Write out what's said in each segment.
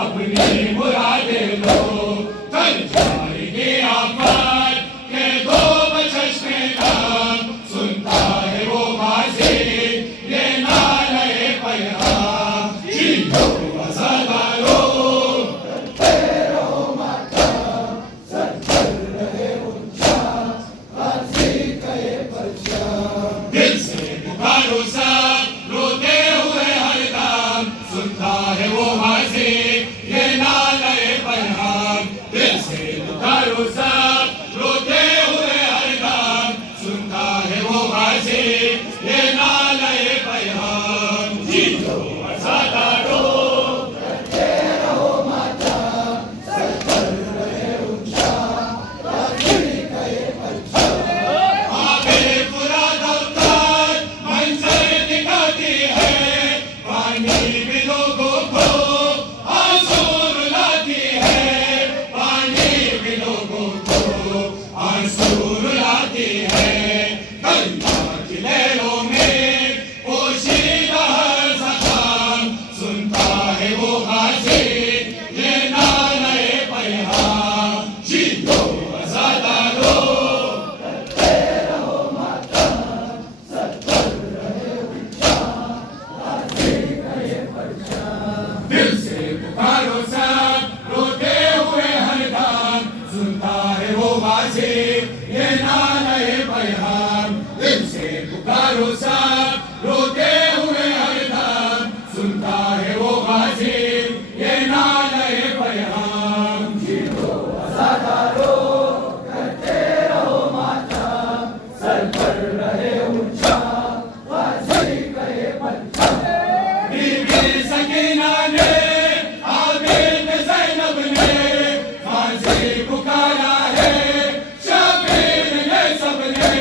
अपनी मुरादे लो, चल जाएगी आफत के दो बचश में नाम, सुनता है वो बाजी ये नाले पैगाम, जियो वफादारो करते रहो मातम, सर पर रहे ऊंचा बाजी का ये परचम, दिल से पुकारो सब रोते हुए हरदम, सुनता है वो बाजी ये नाले पैगाम, दिल से पुकारो सब रोते हुए हरदम, सुनता है वो बाजी ये नाले पैगाम, जियो वफादारो करते रहो मातम, सर पर रहे ऊंचा बाजी का ये परचम, आगे पूरा दफ्तर मंजर दिखाती है, पानी भी लोगों को आंसू रुलाती है, पानी भी लोगों को आंसू रुलाती है, दरिया की लहरों में पोशीदा हर ज़ख़म, सुनता है वो गाज़ी ये नाले पैगाम, जियो वफ़ादारो करते रहो मातम, सर पर रहे ऊंचा बाजी का ये परचम, दिल से पुकारो सब रोते हुए हरदम, सुनता है वो बाजी ये नाले पैगाम, दिल से पुकारो सब रोते हुए हरदम, सुनता है वो बाजी ये नाले पैगाम, जियो वफादारो करते रहो मातम, सर पर रहे ऊंचा बाजी का ये परचम, बीबी सकीना ने आबिद ज़ैनब ने गाज़ी पुकारा है, शबीर ने सबने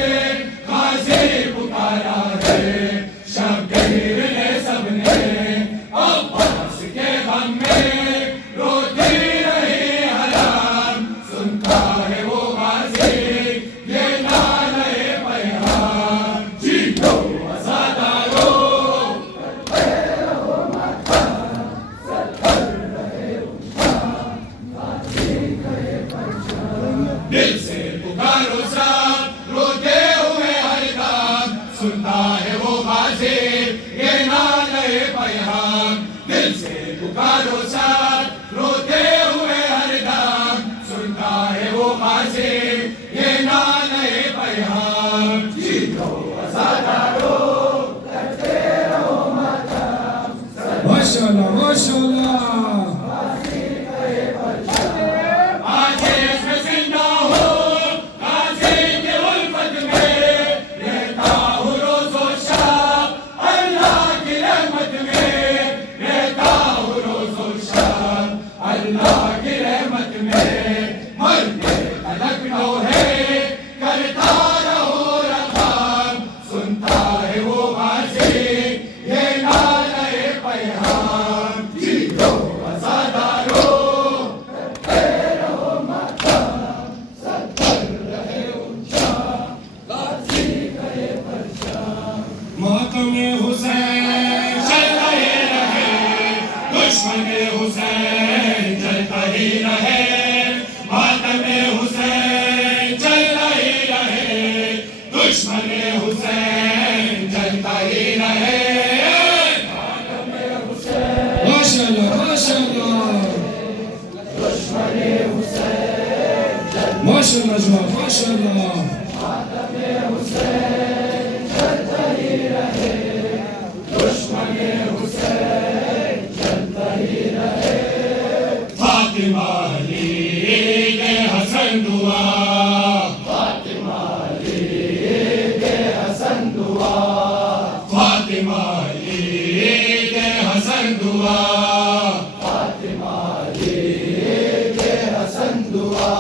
गाज़ी पुकारा है, शबीर ने सबने अब्बास के गम में रोती रही हराम, सुनता है वो गाज़ी ये नाले पैगाम, जियो वफ़ादारो करते रहो मातम, सर पर रहे ऊंचा बाजी का ये परचम, दिल से पुकारो सब रोते हुए हरदम, सुनता है वो गाज़ी ये नाले पैगाम, दिल से पुकारो सब रोते हुए हरदम, सुनता है वो गाज़ी ये नाले पैगाम, जियो वफ़ादारो करते रहो मातम, माशाल्लाह माशाल्लाह बाजी का ये परचम, आज इसमें जिंदा हो गाज़ी की उल्फत में, रहता हूँ रोज़ो शब अल्लाह की रहमत में, रहता हूँ रोज़ो शब अल्लाह की रहमत में, मरने तलक नो है करता रहो रकाम, सुनता है वो गाज़ी ये नाले पैगाम, जियो वफ़ादारो करते रहो मातम, सर पर रहे ऊंचा गाज़ी का ये परचम, मातम हुसैन चलता ही रहे दुश्मन हुसैन, चलता ही रहे मातम हुसैन, चलता ही रहे दुश्मन हुसैन, चलता ही रहे मातम हुसैन, माशाल्लाह माशाल्लाह दुश्मन हुसैन, माशाल्लाह जवाब माशाल्लाह मातम हुसैन, चलता ही रहे दुश्मन हुसैन, चलता ही रहे, फातिमा अली के हसन दुआ, फातिमा अली के हसन दुआ, फातिमा अली के हसन दुआ, फातिमा अली के हसन दुआ,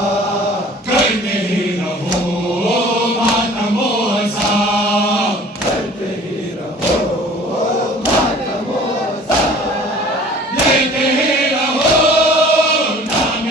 करते ही रहो मातम ओ अज़ाब, करते ही रहो मातम ओ अज़ाब, लेते ही रहो नाम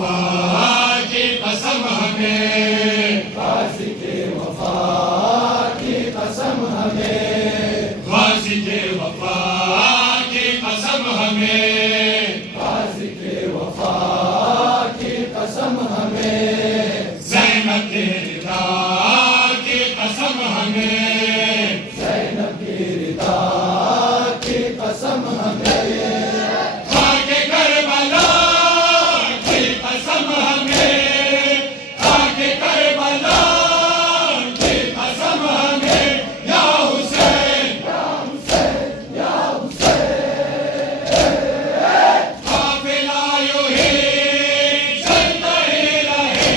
वफा की कसम हमें, गाजी के वफा की कसम हमें, गाजी के वफा की कसम हमें, गाजी के वफा की कसम हमें, ज़ैनब के रिदा की कसम हमें, ज़ैनब की रिदा की कसम हमें, खाके करबला की कसम हमें, खाके करबला की कसम हमें, या हुसैन या हुसैन या हुसैन, काफिला यूं ही चलता ही रहे,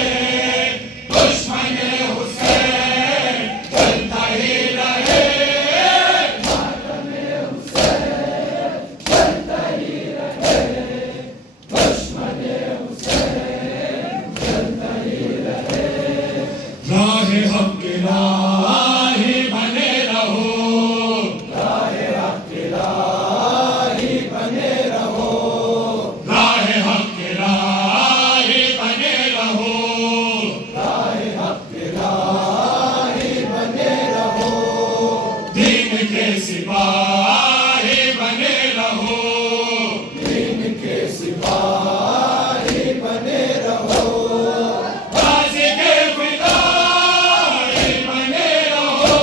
दुश्मन हुसैन चलता ही रहे, मातम हुसैन चलता ही रहे, दुश्मन हुसैन चलता ही रहे, राह हक की राही बने रहो, राह हक की राही बने रहो, राह हक की राही बने रहो, राह हक की राही बने रहो, दीन के सिपाही बने रहो, दीन के सिपाही बने रहो, गाजी के फिदाई बने रहो,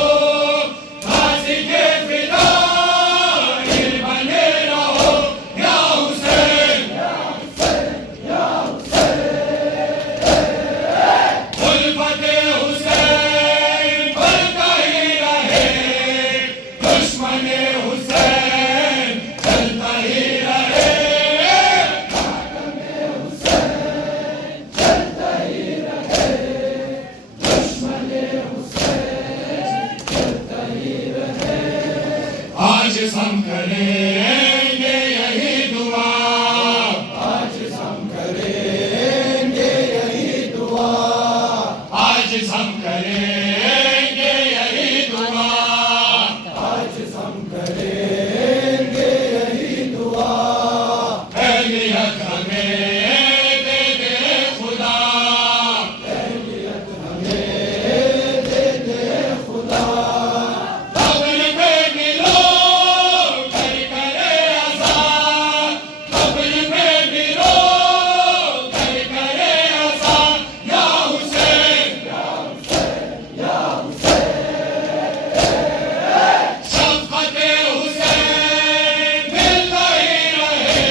गाजी के फिदाई बने रहो, या हुसैन या हुसैन या हुसैन, उल्फते हुसैन बढ़ता ही रहे, दुश्मन हुसैन चलता ही रहे, मातम हुसैन चलता ही रहे, दुश्मन हुसैन चलता ही रहे, आज हम करेंगे यही दुआ, आज हम करेंगे यही दुआ, आज हम करेंगे यही दुआ, आज हम करेंगे यही दुआ, अहलियत हमें दे दे खुदा, अहलियत हमें दे दे खुदा, कब्र में मिलो कर करे आज़ाद, कब्र में मिलो कर करे आज़ाद, या हुसैन या हुसैन या हुसैन, शफ़क़त-ए हुसैन मिलता ही रहे,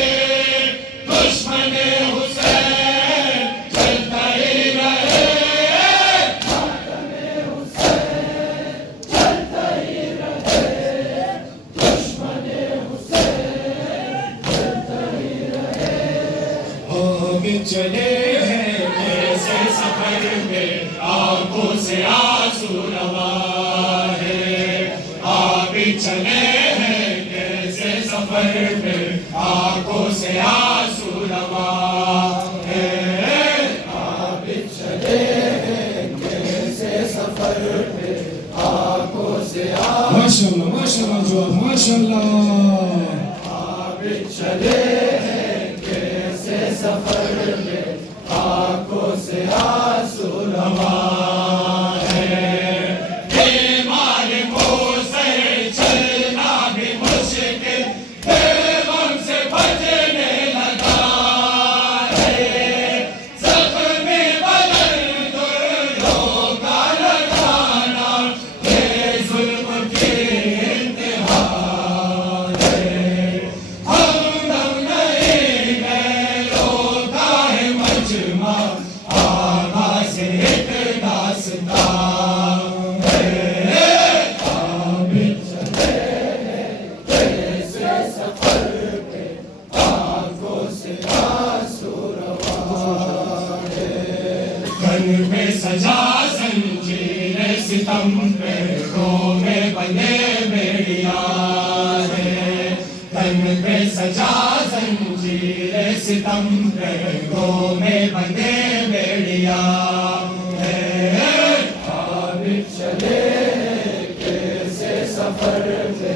दुश्मन हुसैन चलता ही रहे, मातम हुसैन चलता ही रहे, दुश्मन हुसैन चलता ही रहे, हम चले हैं कैसे सफर में, आंखों से आंसू रवा है, आप चले हैं कैसे सफर में, आंखों से आंसू रवा है, आप चले हैं कैसे सफर में, आंखों से माशाल्लाह माशाल्लाह जवाब माशाल्लाह। आप चले हैं कैसे सफर में, आंखों से आंसू रवा है, बीमार मुँह से चलना भी मुश्किल, बेगम से बचने लगा है, ज़ख्मी बदन दुर्गों का लगाना, ये जुल्म की इंतहा है, हमदम नहीं है रोता है मजमा, आवाज़ एक दास्तां है, आप चले हैं कैसे सफर पे, आंखों से आंसू रवा है, तन पे सजा ज़ंजीर सितम पे, रो में बने बेड़िया है, तन पे सजा ज़ंजीर सितम पे, रो में बने बेड़िया है, आप चले हैं कैसे सफर पे,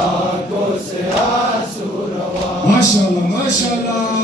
आंखों से आंसू रवा, माशाल्लाह माशाल्लाह।